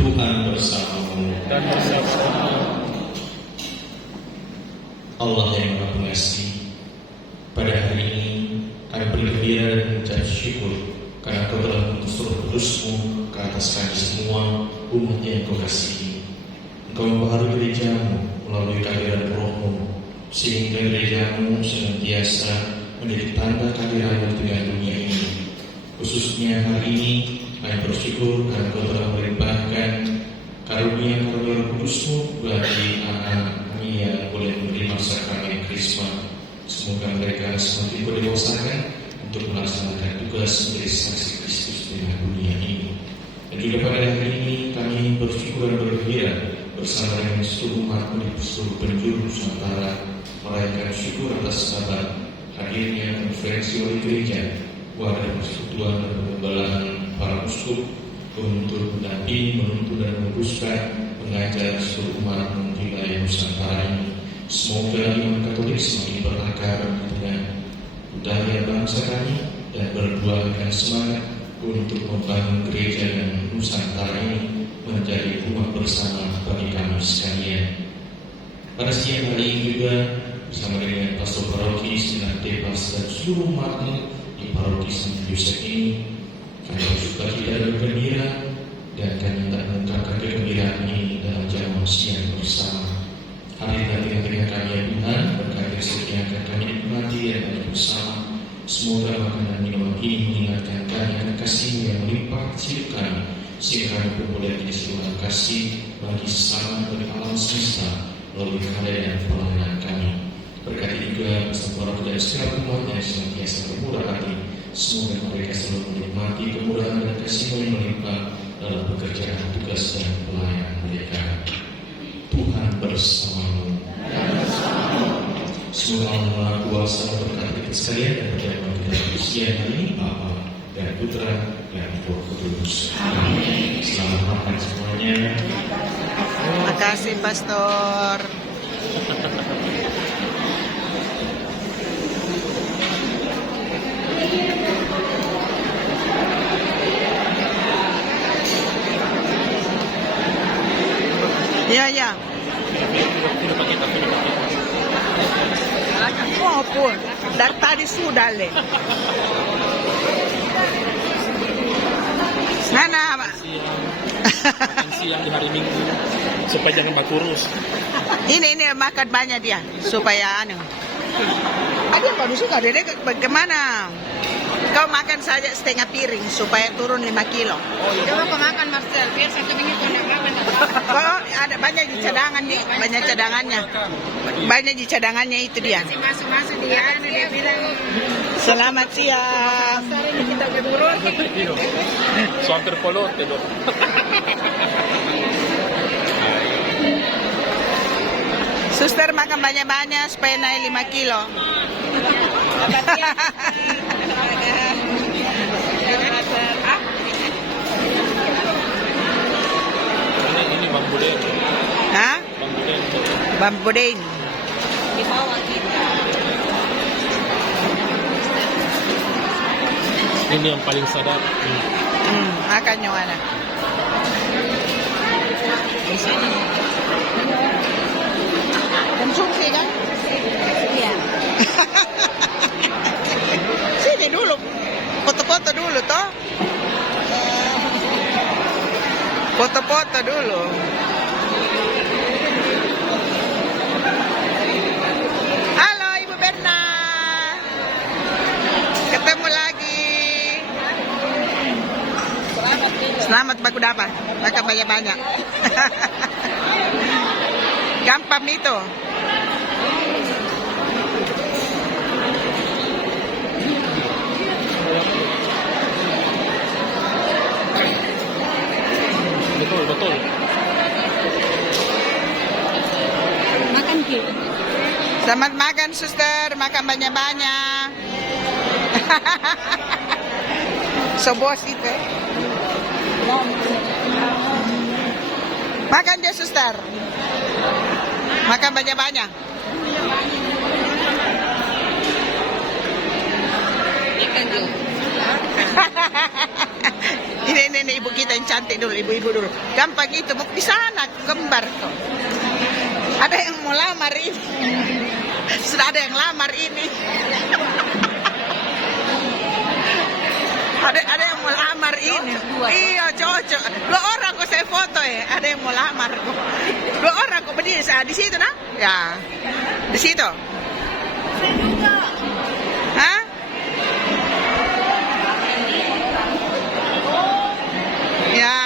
Tuhan bersamamu. Dan bersama Allah yang Maha Pengasih, pada hari ini kami bergembira dan mengucap syukur karena Kau telah mengutus Roh Kudus-Mu ke atas kami semua umat yang Kau kasihi. Engkau membaharui gereja-Mu melalui kehadiran Roh-Mu, sehingga gereja-Mu senantiasa menjadi tanda kehadiran-Mu di tengah dunia ini. Khususnya hari ini kami bersyukur karena Kau telah melimpahkan karunia Roh Kudus-Mu bagi anak kami yang boleh menerima sakramen Krisma. Semoga mereka semakin berdewasakan untuk melaksanakan tugas sebagai saksi Kristus di tengah dunia ini. Dan juga pada hari ini kami bersyukur dan bergembira bersama dengan seluruh umat di seluruh penjuru Nusantara merayakan syukur atas kabar hadirnya konferensi wali gereja, wadah persekutuan dan penggembalaan para uskup untuk mendampingi, menuntun dan meneruskan mengajar seluruh umat di wilayah Nusantara ini. Semoga iman Katolik semakin berakar di tengah budaya bangsa kami dan berbuahkan semangat untuk membangun gereja dan Nusantara ini menjadi rumah bersama bagi kami sekalian. Pada siang hari ini juga bersama dengan Pastor Paroki Sinar Tepas dan seluruh umatmu di Paroki Santo Yosef ini, kami bersuka cita dan bergembira dan kami hendak mengungkapkan kegembiraan ini dalam jamuan siang bersama. Hadirlah tengah-tengah kami ya Tuhan, berkat rezeki yang akan kami nikmati dan kami bersama. Semoga makanan minuman ini mengingatkan kami akan kasih-Mu yang melimpah hidup kami, sehingga kami pun boleh menjadi sebuah kasih bagi sesama bagi alam semesta melalui karya dan pelayanan kami. Berkati juga bersama para dan setiap umat yang senantiasa bermurah hati. Semoga mereka selalu menikmati kemurahan dan kasih-Mu yang melimpah dalam pekerjaan tugas dan pelayanan mereka. Tuhan bersamamu. Semoga Allah Maha Kuasa memberkati kita sekalian dan perjamuan kita di siang hari ini, Bapa dan Putra dan Roh Kudus. Amin. Selamat makan semuanya. Terima kasih, Pastor. Ya. Maupun dari tadi sudah le. Nana, Pak. makan siang di hari Minggu supaya jangan kurus. Ini makan banyak dia supaya anu. Ada yang baru suka dede bagaimana? Kau makan saja setengah piring supaya turun 5 kilo. Coba kau makan Marcel, biar 1 minggu kau nak makan. Oh, ada banyak di cadangan nih, banyak cadangannya. Banyak di cadangannya itu dia. Masuk dia bilang Selamat siang. pasar ini kita keturun. Suantar polot itu. Suster makan banyak-banyak supaya naik 5 kilo. Ini bambu den. Hah? Bambu den. Bambu den. Di bawah kita. Ini yang paling sadar. Makan yang mana? Di sini. Konsumsi kan? Iya. Sini dulu. Foto-foto dulu toh. Foto-foto dulu. Halo Ibu Berna. Ketemu lagi. Selamat baku dapat. Makan banyak-banyak. Gampang itu. Betul. Makan ki. Selamat makan, suster. Makan banyak-banyak. So bos itu. Makan dia, suster. Makan banyak-banyak. Ikan juga. Ini ibu kita yang cantik dulu, ibu-ibu dulu. Gampang itu, mau di sana kembar kok. Ada yang mau lamar ini. Sudah ada yang lamar ini. Ada yang mau lamar ini. Iya, cocok. 2 orang kok saya foto ya. Ada yang mau lamar kok. 2 orang kok berdiri di situ nah? Ya. Di situ. Hah? Ya.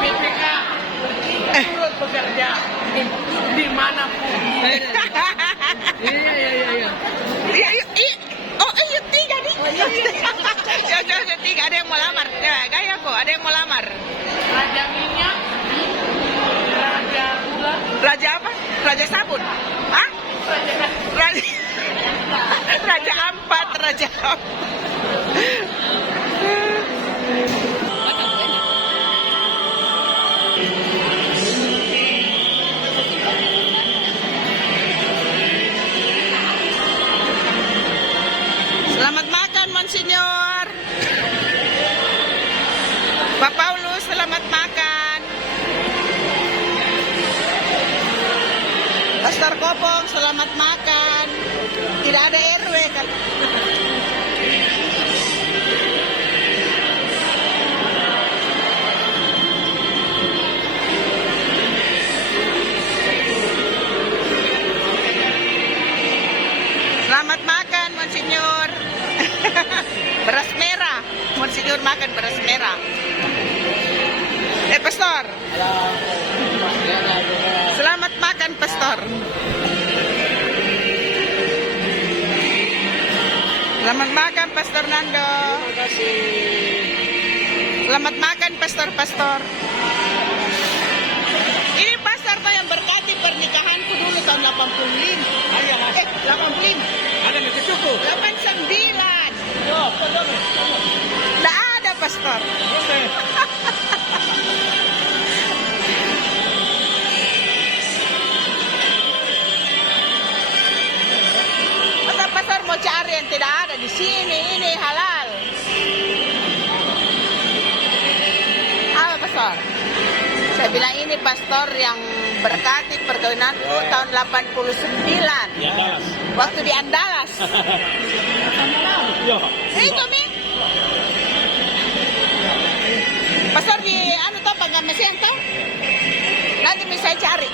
PPK turut bekerja di mana pun. Iya. Iya. Oh, iya 3 nih. Ya, 3 ada yang mau lamar. Ya, gaya kok, ada yang mau lamar. Raja minyak, raja gula, Raja apa? Raja sabun. Hah? Raja Ampat, Raja Ampat. Selamat makan, Monsignor. Pak Paulus, selamat makan. Pastor Kopong, selamat makan. Tidak ada RW kan? Selamat makan, Monsignor. Beras merah. Monsignor makan beras merah. Pastor. Selamat makan, Pastor. Selamat makan, Pastor Nando. Selamat makan, Pastor. Ini pastor tuh yang berkati pernikahanku dulu tahun 85. 85. ada nanti cukup. 89. Tidak ada, Pastor. Pastor mau cari yang tidak ada di sini, ini halal. Apa, Pastor? Saya bilang ini pastor yang berkati perkawinanku tahun 89. Di Andalas. Waktu di Andalas. Yo. Itu Mi. Pastor di tahu Pak Mesian tahu? Nanti bisa cari.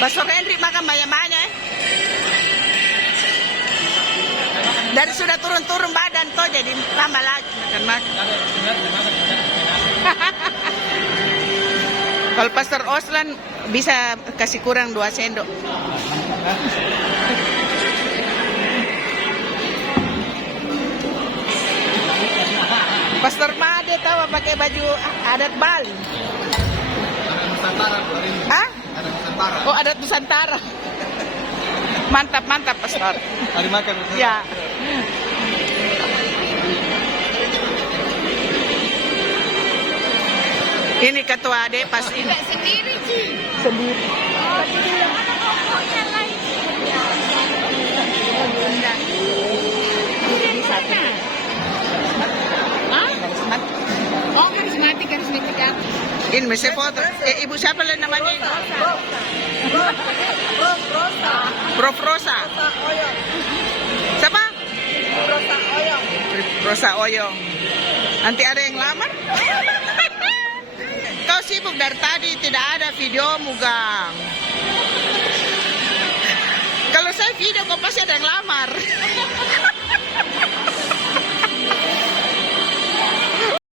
Pastor Henry makan banyak-banyak Dari sudah turun-turun badan toh jadi tambah lagi makan. Kalau Pastor Oslan bisa kasih kurang 2 sendok. Pastor Made tahu pakai baju adat Bali. Hah? Oh, adat Nusantara. Mantap, Pastor. Hari makan. Ya. Ini ketua Depas ini. Sendiri sih. Sendiri. Oh, karismatik kan. Ini mesti foto. Ibu siapa lah namanya? Prof Rosa. Siapa? Rosa Oyong. Nanti ada yang lamar? Kau sibuk dari tadi, tidak ada videomu, Gang. Kalau saya video, kau pasti ada yang lamar.